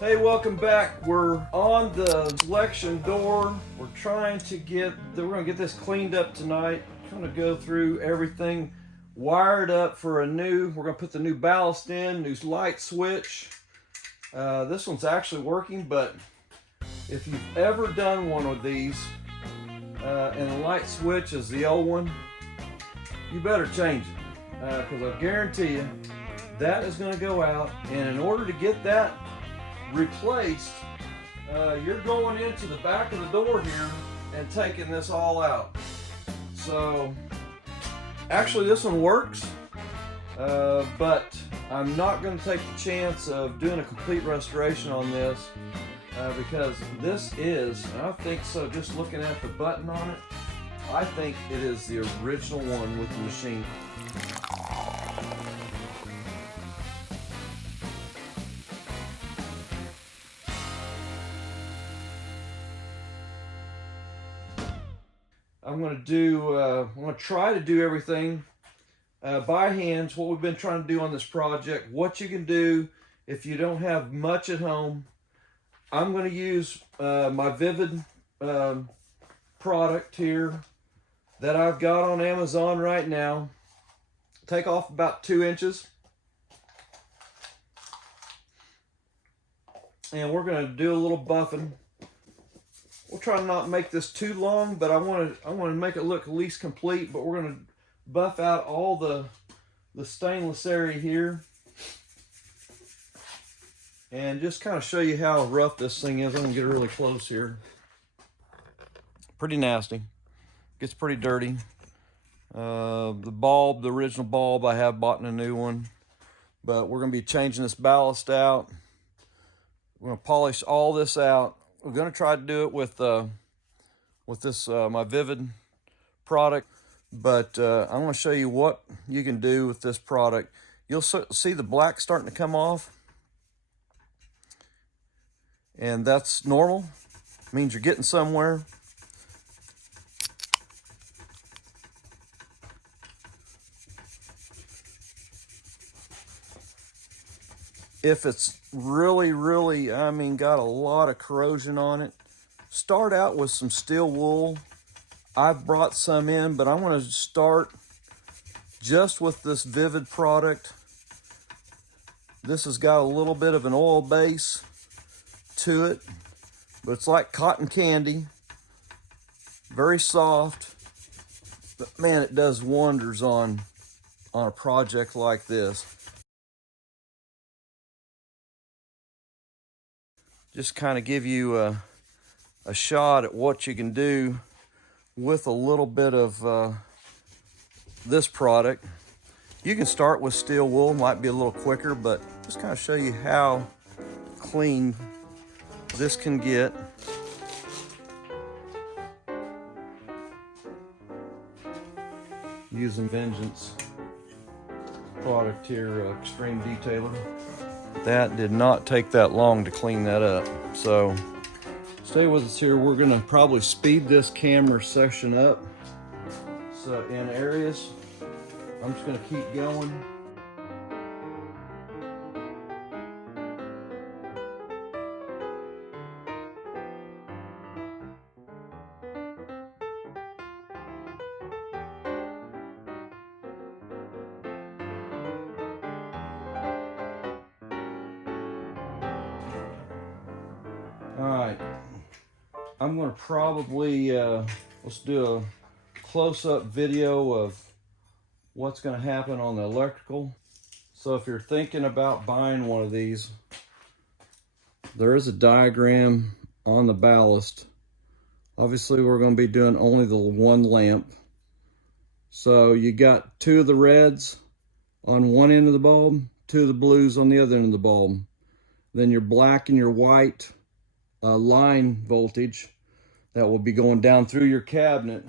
Hey, welcome back. We're on the selection door. We're trying to we're gonna get this cleaned up tonight. Trying to go through everything, wired up for we're gonna put the new ballast in, new light switch. This one's actually working, but if you've ever done one of these, and the light switch is the old one, you better change it. Because I guarantee you, that is gonna go out, and in order to get that replaced, you're going into the back of the door here and taking this all out. So actually this one works, but I'm not going to take the chance of doing a complete restoration on this, because this is, and I think so, just looking at the button on it, I think it is the original one with the machine. I'm going to try to do everything by hand. What we've been trying to do on this project. What you can do if you don't have much at home. I'm going to use my Vivid product here that I've got on Amazon right now. Take off about 2 inches. And we're going to do a little buffing. We'll try to not make this too long, but I want to make it look at least complete. But we're going to buff out all the stainless area here, and just kind of show you how rough this thing is. I'm going to get really close here. Pretty nasty. Gets pretty dirty. The original bulb, I have bought a new one, but we're going to be changing this ballast out. We're going to polish all this out. We're going to try to do it with this my Vivid product, but I'm going to show you what you can do with this product. You'll see the black starting to come off, and that's normal. It means you're getting somewhere. If it's really, I mean, got a lot of corrosion on it, start out with some steel wool. I've brought some in, but I want to start just with this Vivid product. This has got a little bit of an oil base to it, but it's like cotton candy, very soft. But man, it does wonders on a project like this. Just kind of give you a shot at what you can do with a little bit of this product. You can start with steel wool, might be a little quicker, but just kind of show you how clean this can get. Using Vengeance product here, Extreme Detailer. That did not take that long to clean that up. So stay with us here. We're gonna probably speed this camera session up. So in areas, I'm just gonna keep going. All right, I'm gonna probably, let's do a close-up video of what's gonna happen on the electrical. So if you're thinking about buying one of these, there is a diagram on the ballast. Obviously, we're gonna be doing only the one lamp. So you got 2 of the reds on one end of the bulb, 2 of the blues on the other end of the bulb. Then your black and your white line voltage that will be going down through your cabinet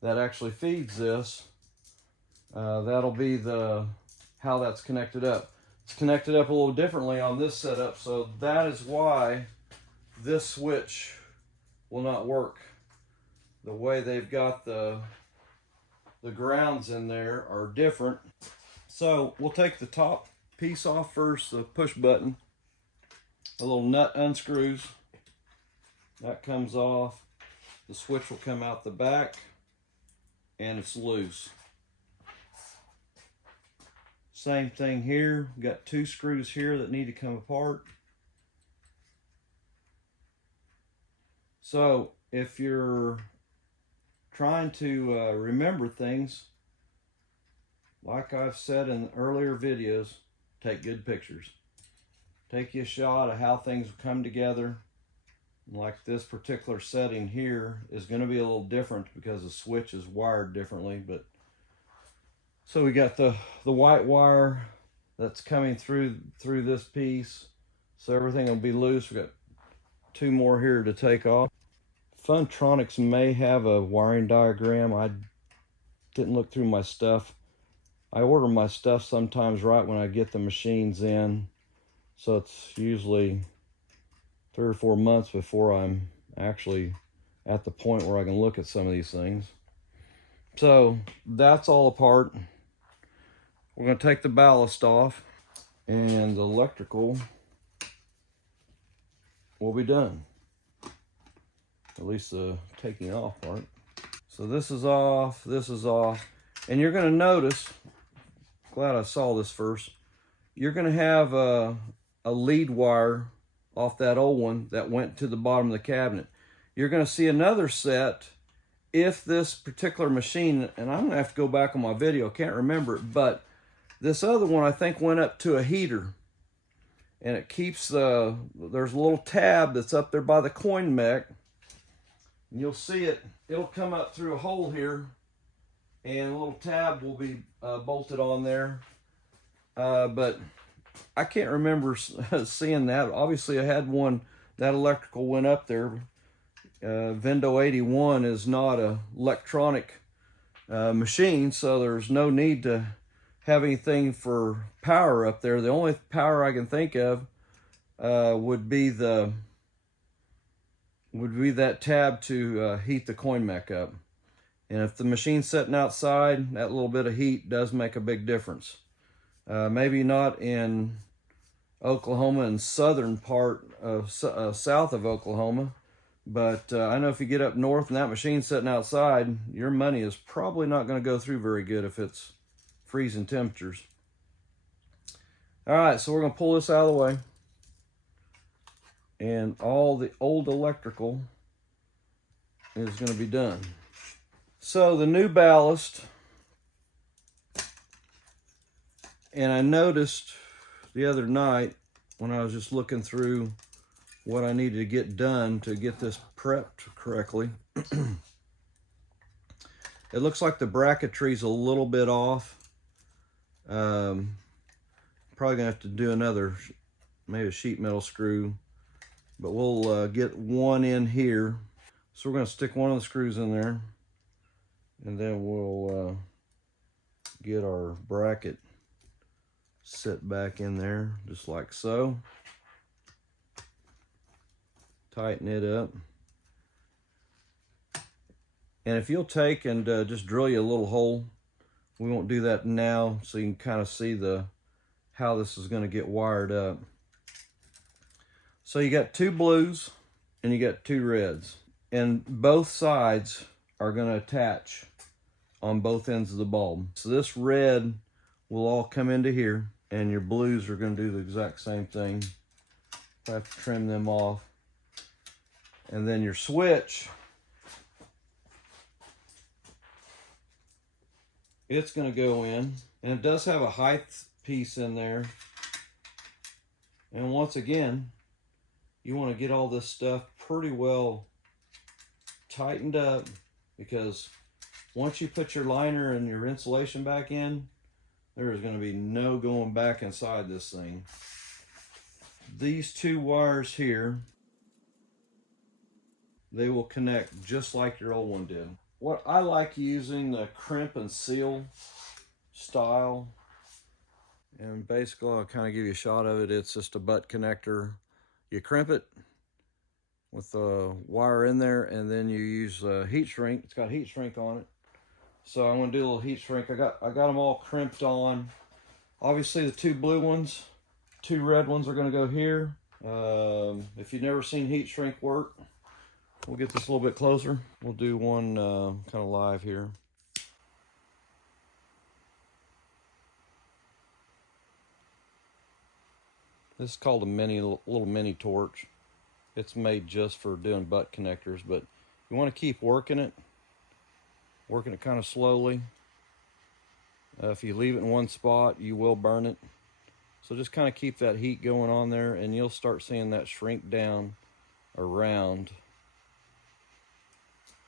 that actually feeds this. That'll be how that's connected up. It's connected up a little differently on this setup, so that is why this switch will not work. The way they've got the grounds in there are different. So we'll take the top piece off first, the push button. a little nut unscrews. That comes off. The switch will come out the back, and it's loose. Same thing here. We've got 2 screws here that need to come apart. So if you're trying to remember things, like I've said in earlier videos, take good pictures. Take you a shot of how things come together. Like this particular setting here is going to be a little different because the switch is wired differently. But so we got the white wire that's coming through this piece, so everything will be loose. We got 2 more here to take off. Funtronics may have a wiring diagram. I didn't look through my stuff. I order my stuff sometimes right when I get the machines in, so it's usually 3 or 4 months before I'm actually at the point where I can look at some of these things. So that's all apart. We're going to take the ballast off, and the electrical will be done. At least the taking off part. So this is off, and you're going to notice, glad I saw this first, you're going to have a lead wire off that old one that went to the bottom of the cabinet. You're going to see another set if this particular machine, and I'm going to have to go back on my video, can't remember it, but this other one I think went up to a heater, and it keeps there's a little tab that's up there by the coin mech. You'll see it'll come up through a hole here, and a little tab will be bolted on there. But I can't remember seeing that. Obviously I had one, that electrical went up there. Vendo 81 is not an electronic machine, so there's no need to have anything for power up there. The only power I can think of would be that tab to heat the coin mech up. And if the machine's sitting outside, that little bit of heat does make a big difference. Maybe not in Oklahoma and southern part of south of Oklahoma, but I know if you get up north and that machine's sitting outside, your money is probably not going to go through very good if it's freezing temperatures. All right, so we're going to pull this out of the way, and all the old electrical is going to be done. So the new ballast, and I noticed the other night when I was just looking through what I needed to get done to get this prepped correctly, it looks like the bracketry's a little bit off. Probably gonna have to do another, maybe a sheet metal screw, but we'll get one in here. So we're gonna stick one of the screws in there, and then we'll get our bracket set back in there, just like so. Tighten it up. And if you'll take and just drill you a little hole, we won't do that now, so you can kind of see how this is going to get wired up. So you got 2 blues and you got 2 reds, and both sides are going to attach on both ends of the bulb. So this red will all come into here, and your blues are going to do the exact same thing. I have to trim them off. And then your switch, it's going to go in, and it does have a height piece in there. And once again, you want to get all this stuff pretty well tightened up, because once you put your liner and your insulation back in, there is going to be no going back inside this thing. These 2 wires here, they will connect just like your old one did. What I like using the crimp and seal style, and basically I'll kind of give you a shot of it. It's just a butt connector. You crimp it with the wire in there, and then you use heat shrink. It's got heat shrink on it, so I'm going to do a little heat shrink. I got them all crimped on. Obviously the 2 blue ones, 2 red ones are going to go here, If you've never seen heat shrink work, we'll get this a little bit closer. We'll do one kind of live here. This is called a little mini torch. It's made just for doing butt connectors, but you want to keep working it kind of slowly. If you leave it in one spot, you will burn it. So just kind of keep that heat going on there, and you'll start seeing that shrink down around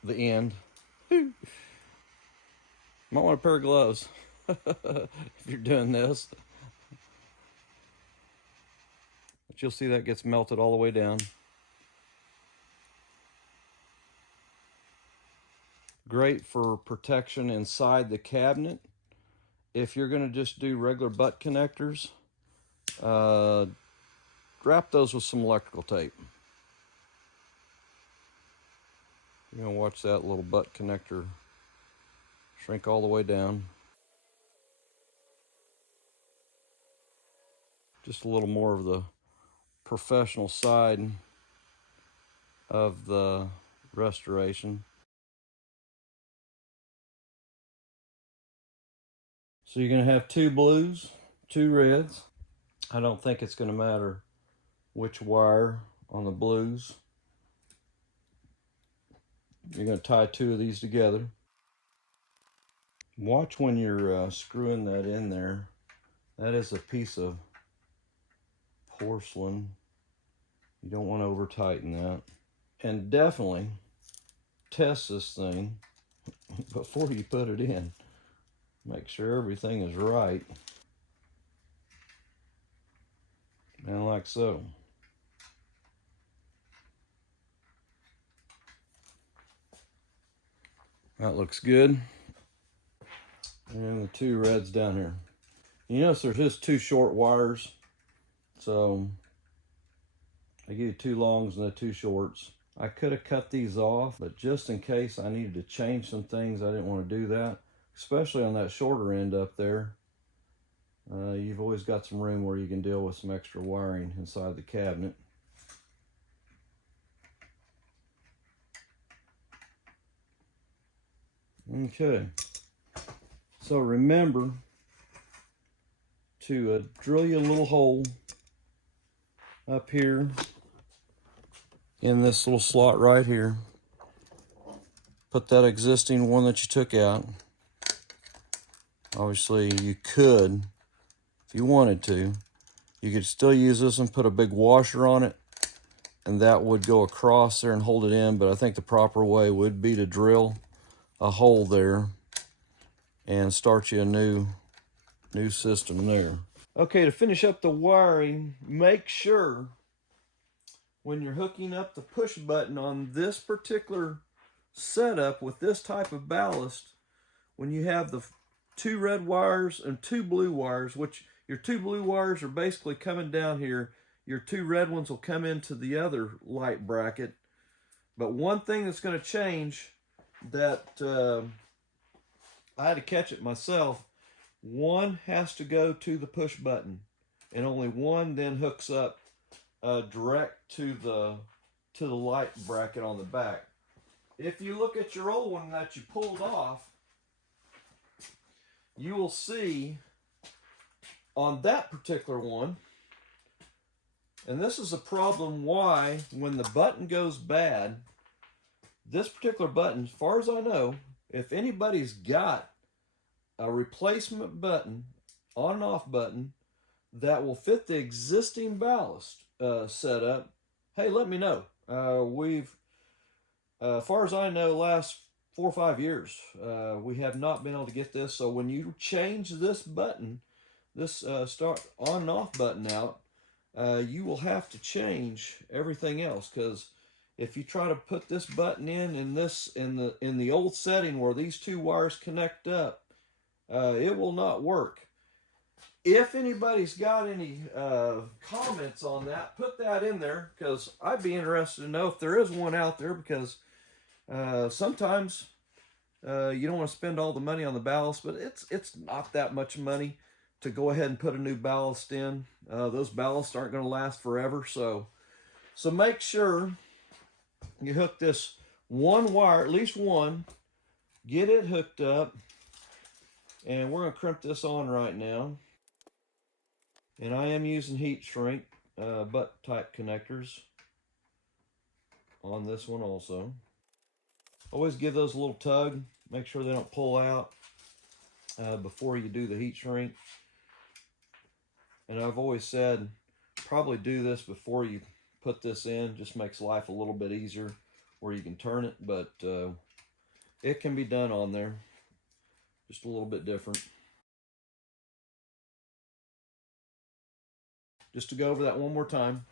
the end. Might want a pair of gloves if you're doing this. But you'll see that gets melted all the way down. Great for protection inside the cabinet. If you're going to just do regular butt connectors, wrap those with some electrical tape. You're going to watch that little butt connector shrink all the way down. Just a little more of the professional side of the restoration. So you're going to have 2 blues, 2 reds. I don't think it's going to matter which wire on the blues. You're going to tie 2 of these together. Watch when you're screwing that in there. That is a piece of porcelain. You don't want to over tighten that. And definitely test this thing before you put it in. Make sure everything is right. And like so. That looks good. And the 2 reds down here. You notice there's just 2 short wires. So I give you 2 longs and the 2 shorts. I could have cut these off, but just in case I needed to change some things, I didn't want to do that. Especially on that shorter end up there. You've always got some room where you can deal with some extra wiring inside the cabinet. Okay, so remember to drill you a little hole up here in this little slot right here. Put that existing one that you took out. Obviously you could, if you wanted to, you could still use this and put a big washer on it, and that would go across there and hold it in, but I think the proper way would be to drill a hole there and start you a new system there. Okay, to finish up the wiring, make sure when you're hooking up the push button on this particular setup with this type of ballast, when you have the 2 red wires and 2 blue wires, which your 2 blue wires are basically coming down here, your 2 red ones will come into the other light bracket. But one thing that's going to change that I had to catch it myself, one has to go to the push button, and only one then hooks up direct to the light bracket on the back. If you look at your old one that you pulled off, you will see on that particular one, and this is a problem why when the button goes bad, this particular button, as far as I know, if anybody's got a replacement button, on and off button, that will fit the existing ballast setup, hey, let me know. As far as I know, last 4 or 5 years, we have not been able to get this. So when you change this button, this start on and off button out, you will have to change everything else, because if you try to put this button in the old setting where these 2 wires connect up, it will not work. If anybody's got any comments on that, put that in there, because I'd be interested to know if there is one out there, because sometimes you don't want to spend all the money on the ballast, but it's not that much money. to go ahead and put a new ballast in. Those ballasts aren't going to last forever, so make sure you hook this one wire, at least one, get it hooked up, and we're going to crimp this on right now. And I am using heat shrink butt type connectors on this one also. Always give those a little tug, make sure they don't pull out before you do the heat shrink. And I've always said, probably do this before you put this in, just makes life a little bit easier where you can turn it, but it can be done on there, just a little bit different. Just to go over that one more time,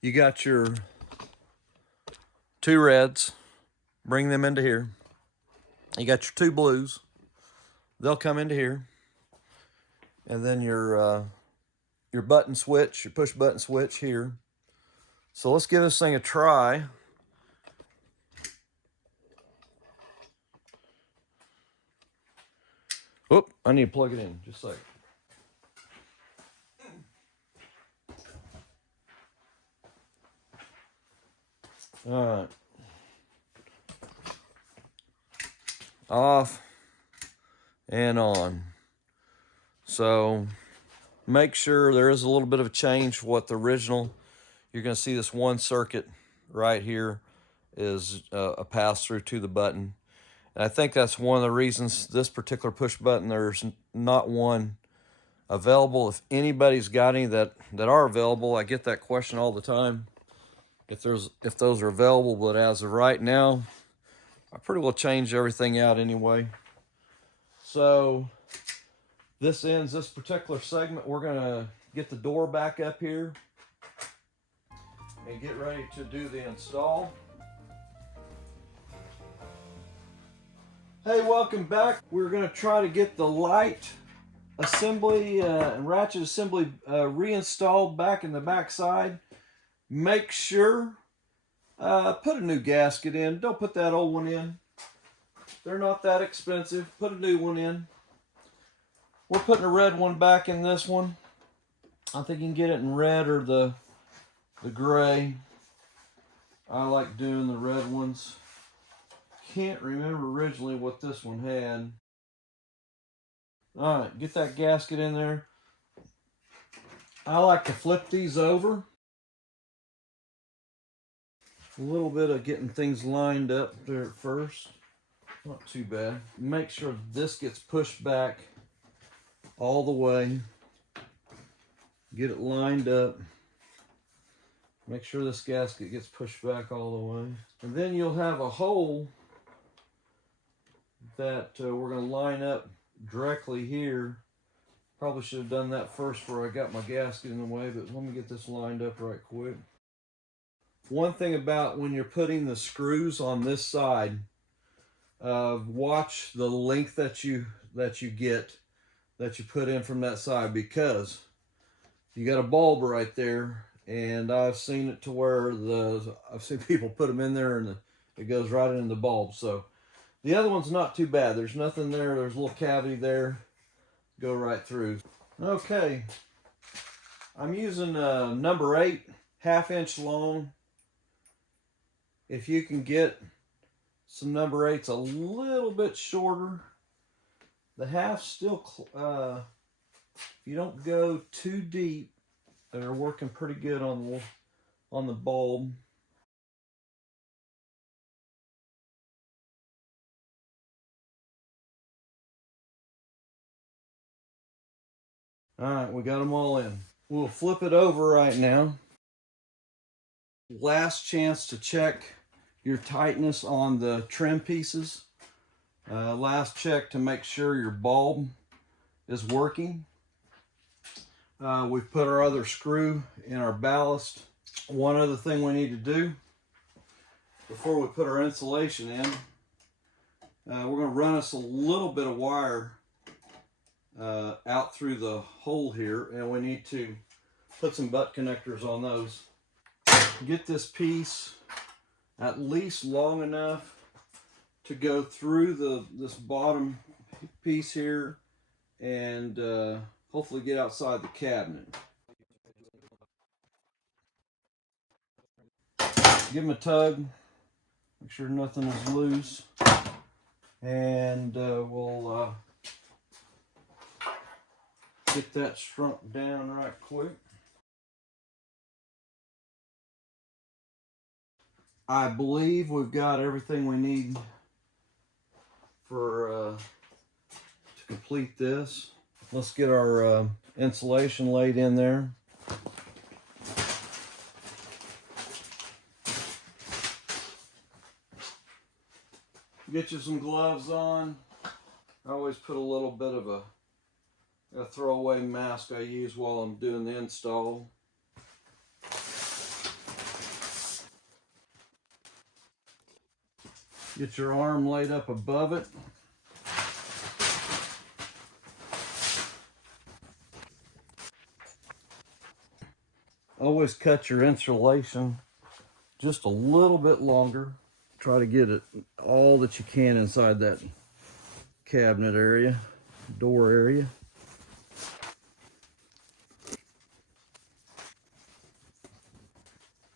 you got your 2 reds, bring them into here. You got your 2 blues, they'll come into here. And then your button switch, your push button switch here. So let's give this thing a try. Oop, I need to plug it in, just a second. All right. Off and on. So make sure there is a little bit of a change from what the original. You're going to see this one circuit right here is a pass through to the button. And I think that's one of the reasons this particular push button, there's not one available. If anybody's got any that are available, I get that question all the time. If those are available, but as of right now, I pretty well changed everything out anyway. So this ends this particular segment. We're gonna get the door back up here and get ready to do the install. Hey, welcome back. We're gonna try to get the light assembly and ratchet assembly reinstalled back in the back side. Make sure put a new gasket in. Don't put that old one in. They're not that expensive. Put a new one in. We're putting a red one back in this one. I think you can get it in red or the gray. I like doing the red ones. Can't remember originally what this one had. All right, get that gasket in there. I like to flip these over. A little bit of getting things lined up there at first. Not too bad. Make sure this gets pushed back all the way. Get it lined up. Make sure this gasket gets pushed back all the way. And then you'll have a hole that we're going to line up directly here. Probably should have done that first before I got my gasket in the way, but let me get this lined up right quick. One thing about when you're putting the screws on this side, watch the length that you put in from that side, because you got a bulb right there, and I've seen it to where I've seen people put them in there and it goes right into the bulb. So the other one's not too bad. There's nothing there. There's a little cavity there. Go right through. Okay, I'm using number 8, 1/2 inch long. If you can get some number 8s a little bit shorter, the half still, you don't go too deep, they're working pretty good on the bulb. All right, we got them all in. We'll flip it over right now. Last chance to check your tightness on the trim pieces. Last check to make sure your bulb is working. We've put our other screw in our ballast. One other thing we need to do before we put our insulation in, we're going to run us a little bit of wire out through the hole here, and we need to put some butt connectors on those. Get this piece at least long enough to go through this bottom piece here and hopefully get outside the cabinet. Give them a tug, make sure nothing is loose, and we'll get that shrunk down right quick. I believe we've got everything we need for to complete this. Let's get our insulation laid in there. Get you some gloves on. I always put a little bit of a throwaway mask I use while I'm doing the install. Get your arm laid up above it. Always cut your insulation just a little bit longer. Try to get it all that you can inside that cabinet area, door area.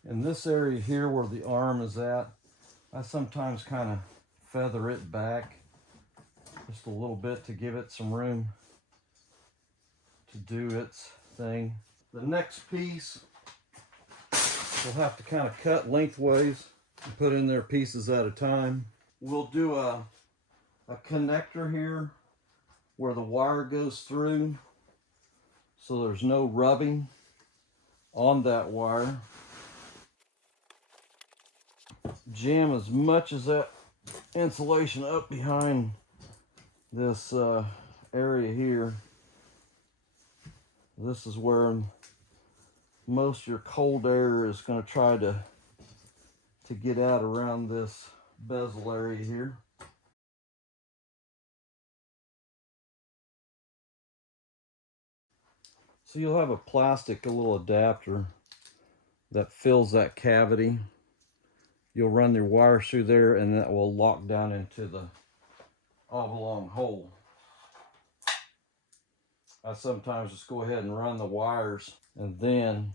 In this area here where the arm is at, I sometimes kind of feather it back just a little bit to give it some room to do its thing. The next piece we'll have to kind of cut lengthways and put in there pieces at a time. We'll do a connector here where the wire goes through so there's no rubbing on that wire. Jam as much as that insulation up behind this area here. This is where most of your cold air is going to try to get out around this bezel area here. So you'll have a little adapter that fills that cavity. You'll run your wires through there and that will lock down into the oblong hole. I sometimes just go ahead and run the wires and then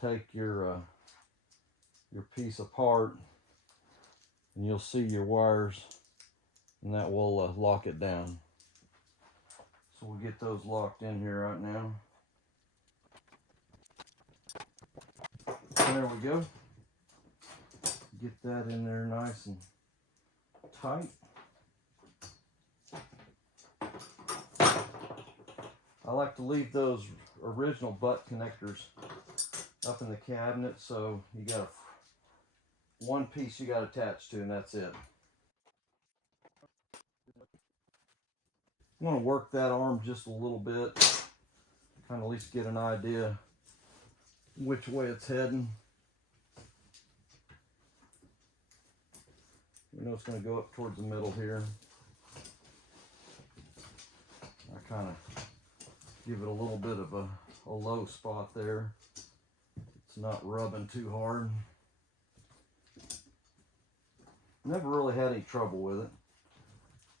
take your piece apart and you'll see your wires and that will lock it down. So we'll get those locked in here right now. There we go. Get that in there nice and tight. I like to leave those original butt connectors up in the cabinet, so you got one piece you got attached to and that's it. I'm going to work that arm just a little bit, kind of at least get an idea which way it's heading. We know it's going to go up towards the middle here. I kind of give it a little bit of a low spot there. It's not rubbing too hard. Never really had any trouble with it.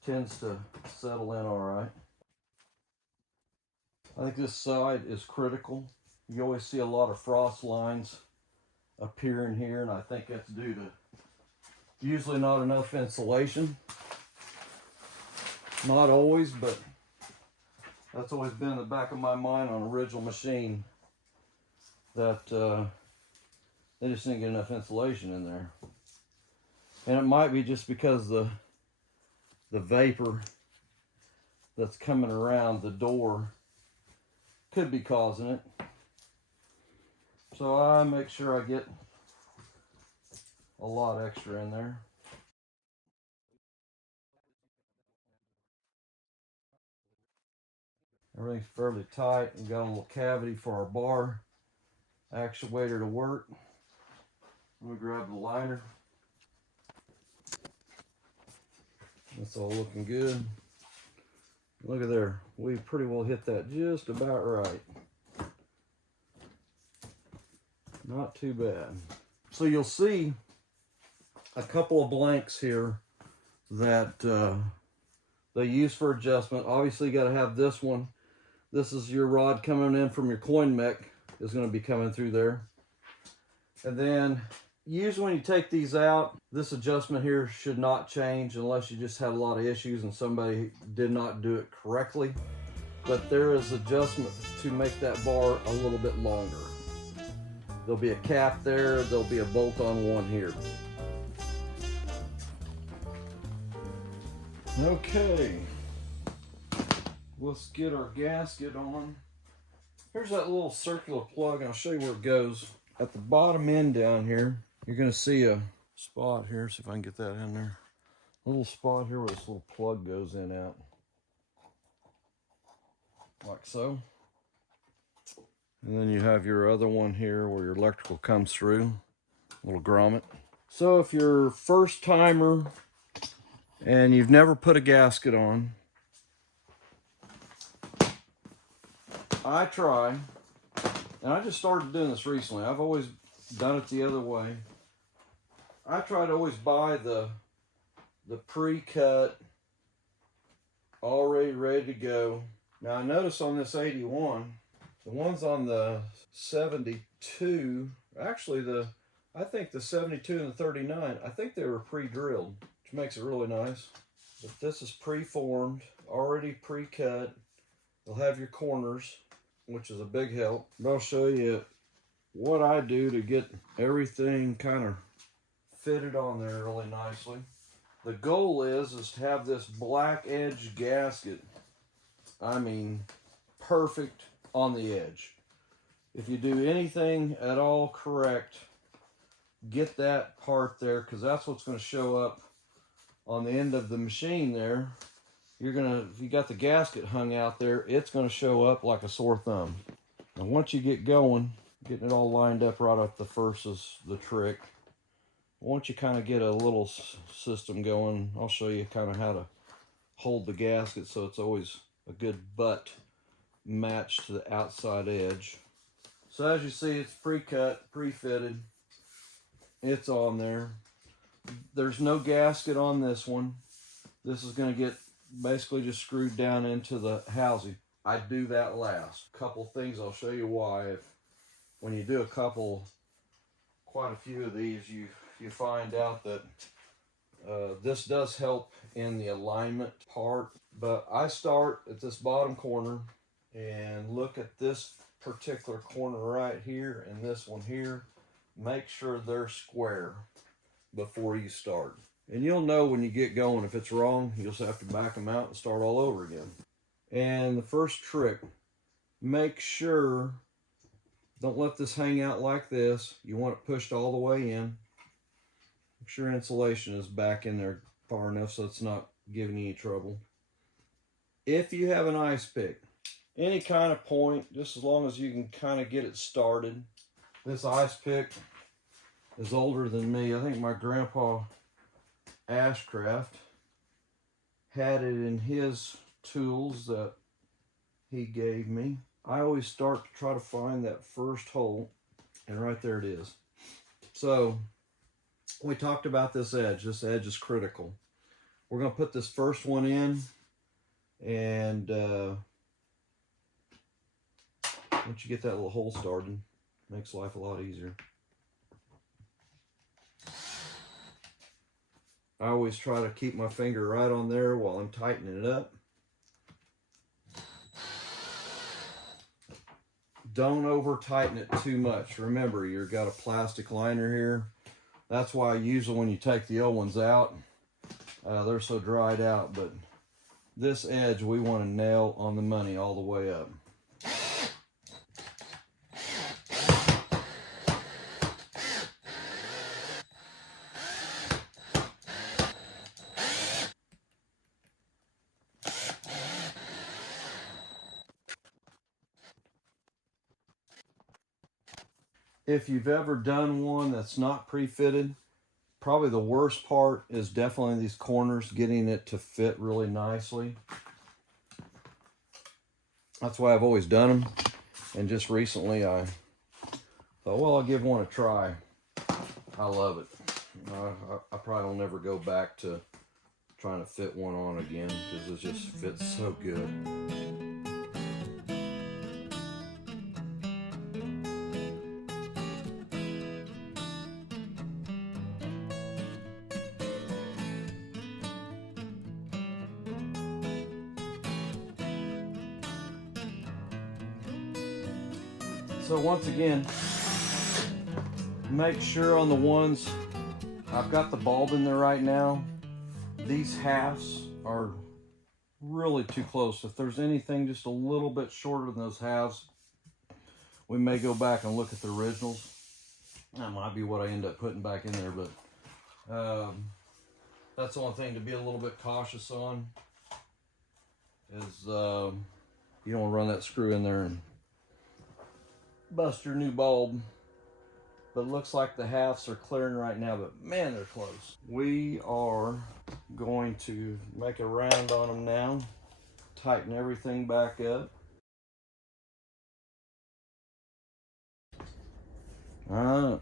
Tends to settle in all right. I think this side is critical. You always see a lot of frost lines appearing here, and I think that's due to usually not enough insulation. Not always, but that's always been in the back of my mind on original machine, that they just didn't get enough insulation in there. And it might be just because the vapor that's coming around the door could be causing it. So I make sure I get a lot extra in there. Everything's fairly tight. We've got a little cavity for our bar actuator to work. I'm gonna grab the liner. That's all looking good. Look at there. We pretty well hit that just about right. Not too bad. So you'll see a couple of blanks here that they use for adjustment. Obviously, you got to have this one. This is your rod coming in from your coin mech, is going to be coming through there. And then usually when you take these out, this adjustment here should not change unless you just had a lot of issues and somebody did not do it correctly. But there is adjustment to make that bar a little bit longer. There'll be a cap there, there'll be a bolt on one here. Okay, let's get our gasket on. Here's that little circular plug, and I'll show you where it goes. At the bottom end down here, you're gonna see a spot here. See if I can get that in there. A little spot here where this little plug goes in out. Like so. And then you have your other one here where your electrical comes through. A little grommet. So if you're first timer and you've never put a gasket on, I try, and I just started doing this recently. I've always done it the other way. I try to always buy the pre-cut, already ready to go. Now I notice on this 81, the ones on the 72, actually I think the 72 and the 39, I think they were pre-drilled, which makes it really nice. But this is pre-formed, already pre-cut. You'll have your corners, which is a big help. But I'll show you what I do to get everything kind of fitted on there really nicely. The goal is to have this black edge gasket, I mean, perfect on the edge. If you do anything at all correct, get that part there, because that's what's going to show up on the end of the machine there. If you got the gasket hung out there, it's going to show up like a sore thumb. And once you get going, getting it all lined up right up the first is the trick. Once you kind of get a little system going, I'll show you kind of how to hold the gasket so it's always a good butt match to the outside edge. So as you see, it's pre-cut, pre-fitted. It's on there. There's no gasket on this one. This is going to get basically just screwed down into the housing. I do that last. Couple things, I'll show you why. When you do quite a few of these, you find out that this does help in the alignment part. But I start at this bottom corner and look at this particular corner right here and this one here. Make sure they're square before you start. And you'll know when you get going if it's wrong. You'll just have to back them out and start all over again. And the first trick, make sure, don't let this hang out like this. You want it pushed all the way in. Make sure insulation is back in there far enough so it's not giving you any trouble. If you have an ice pick, any kind of point, just as long as you can kind of get it started. This ice pick is older than me. I think my grandpa Ashcraft had it in his tools that he gave me. I always start to try to find that first hole, and right there it is. So we talked about this edge. This edge is critical. We're going to put this first one in, and once you get that little hole started, it makes life a lot easier. I always try to keep my finger right on there while I'm tightening it up. Don't over tighten it too much. Remember, you've got a plastic liner here. That's why usually when you take the old ones out, they're so dried out. But this edge we want to nail on the money all the way up. If you've ever done one that's not pre-fitted, probably the worst part is definitely these corners, getting it to fit really nicely. That's why I've always done them. And just recently I thought, well, I'll give one a try. I love it. I probably will never go back to trying to fit one on again because it just fits so good. So once again, make sure on the ones, I've got the bulb in there right now, these halves are really too close. If there's anything just a little bit shorter than those halves, we may go back and look at the originals. That might be what I end up putting back in there, but that's the only thing to be a little bit cautious on is you don't want to run that screw in there and bust your new bulb. But it looks like the halves are clearing right now, but man, they're close. We are going to make a round on them now, tighten everything back up. All right,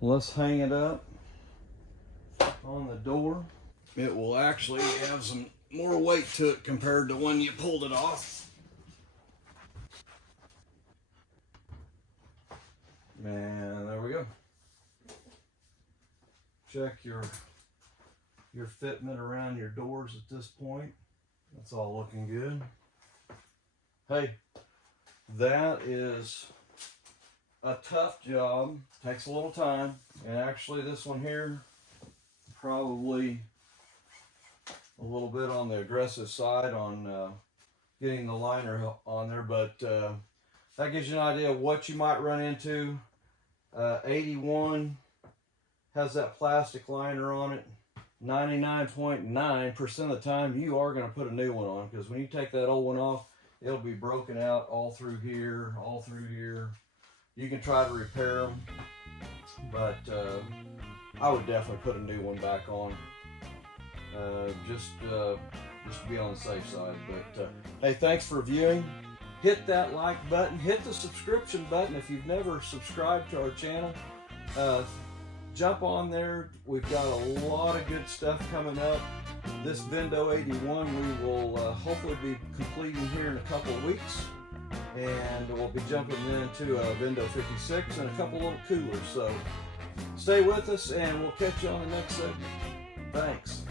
let's hang it up on the door. It will actually have some more weight to it compared to when you pulled it off. And there we go. Check your fitment around your doors at this point. That's all looking good. Hey, that is a tough job. Takes a little time. And actually this one here, probably a little bit on the aggressive side on getting the liner on there, but that gives you an idea of what you might run into. 81 has that plastic liner on it. 99.9% of the time you are going to put a new one on, because when you take that old one off, it'll be broken out all through here, all through here. You can try to repair them, but I would definitely put a new one back on, just to be on the safe side. But hey, thanks for viewing. Hit that like button, hit the subscription button if you've never subscribed to our channel. Jump on there. We've got a lot of good stuff coming up. This Vendo 81 we will hopefully be completing here in a couple of weeks, and we'll be jumping into a Vendo 56 and a couple little coolers. So stay with us and we'll catch you on the next segment. Thanks.